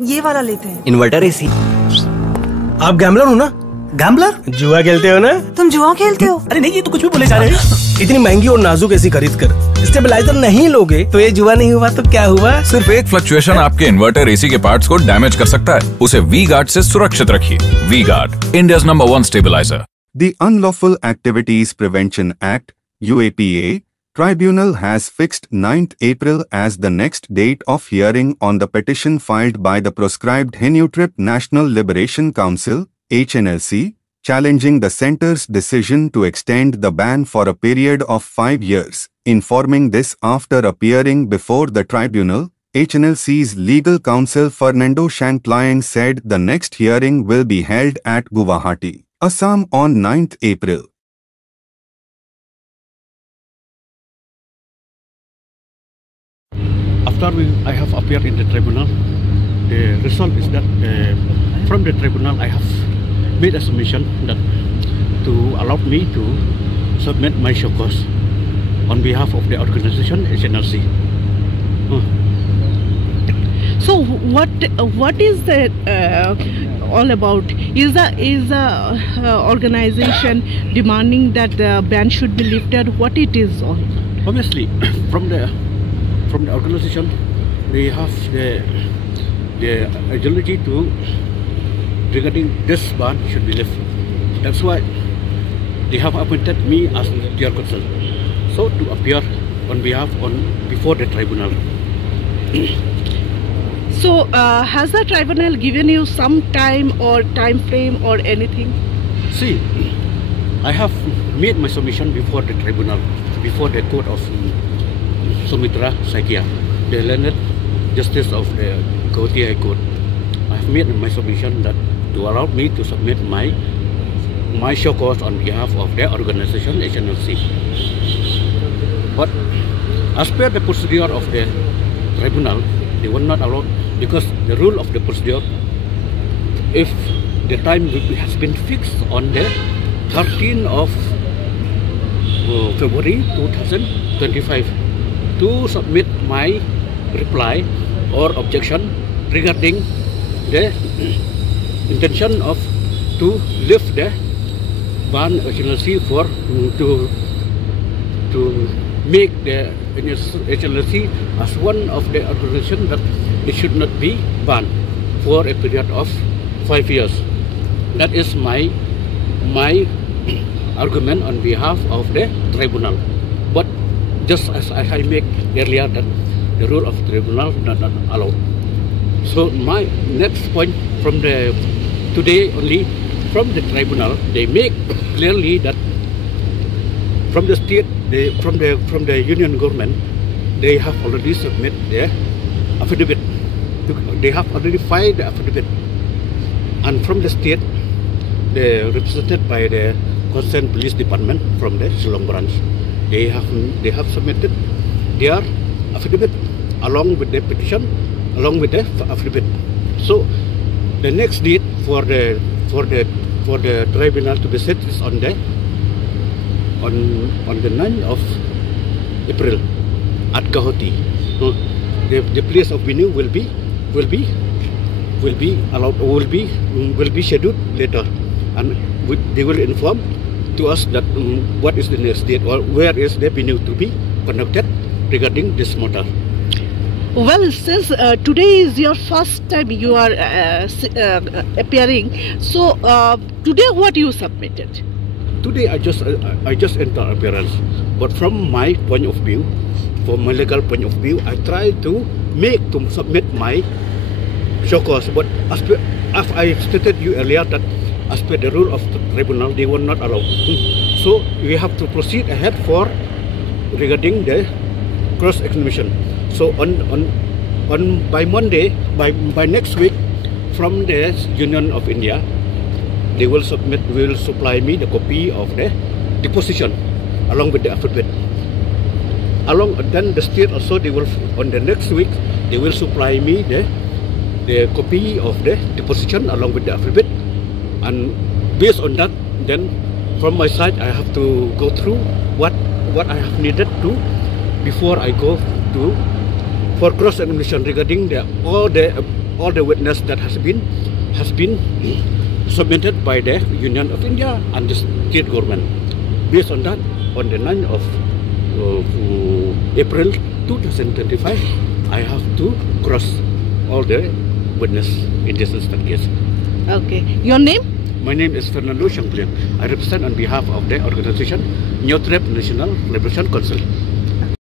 ये वाला लेते हैं। Inverter AC. आप गैम्बलर हो ना? गैम्बलर? जुआ खेलते हो ना? तुम जुआ खेलते हो? अरे नहीं, ये तो कुछ भी बोले जा रहे हैं। इतनी महंगी और नाजुक एसी खरीद कर स्टेबलाइजर नहीं लोगे तो ये जुआ नहीं हुआ तो क्या हुआ? सिर्फ एक फ्लक्चुएशन आपके इन्वर्टर एसी के पार्ट्स को डैमेज कर सकता है। उसे वी गार्ड से सुरक्षित रखिए। V guard, India's number 1 stabiliser. The Unlawful Activities Prevention Act (UAPA) Tribunal has fixed 9th April as the next date of hearing on the petition filed by the proscribed Henutrip National Liberation Council (HNLC), challenging the centre's decision to extend the ban for a period of 5 years. Informing this after appearing before the tribunal, HNLC's legal counsel Fernando Shanklyang said the next hearing will be held at Guwahati, Assam on 9th April. After I have appeared in the tribunal, the result is that from the tribunal I have made a submission that to allow me to submit my show cause on behalf of the organization HNLC. So what is that all about? Is the organization demanding that the ban should be lifted? What it is all? Obviously, from the organization, they have the agility to regarding this ban should be lifted. That's why they have appointed me as their counsel, so to appear on behalf before the tribunal. So has the tribunal given you some time or time frame or anything? See, I have made my submission before the tribunal, before the court of Sumitra Sakya, the learned justice of the Guwahati High Court. I have made my submission that to allow me to submit my show cause on behalf of the organization HNLC. But as per the procedure of the tribunal, they will not allow, because the rule of the procedure, if the time has been fixed on the 13th of February 2025 to submit my reply or objection regarding the intention of to lift the ban HNLC for to make the HNLC as one of the organizations that it should not be banned for a period of 5 years. That is my argument on behalf of the tribunal. But just as I make earlier, that the rule of the tribunal does not allow. So my next point from the today only from the tribunal, they make clearly that from the state, from the union government, they have already submitted their affidavit. They have already filed the affidavit, and from the state, they represented by the concerned police department from the Shillong branch. They have submitted their affidavit along with the petition, along with the affidavit. So the next date for the tribunal to be set is on the 9th of April at Guwahati. The place of venue will be allowed, will be scheduled later, and they will inform to us that what is the next date or where is the venue to be conducted regarding this matter. Well, since today is your first time you are appearing, so today what you submitted? Today I just enter appearance, but from my point of view, from my legal point of view, I try to submit my show cause. But as I stated you earlier that as per the rule of the tribunal, they will not allow. So we have to proceed ahead for regarding the cross-examination. So by Monday, by next week, from the Union of India, they will supply me the copy of the deposition along with the affidavit. Then the state also, they will on the next week they will supply me the copy of the deposition along with the affidavit, and based on that, then from my side I have to go through what I have needed to before I go to for cross-examination regarding all all the witness that has been submitted by the Union of India and the state government. Based on that, on the 9th of April 2025, I have to cross all the witness in this instant case. Okay. Your name? My name is Fernando Chamblian. I represent on behalf of the organization New Trip National Liberation Council.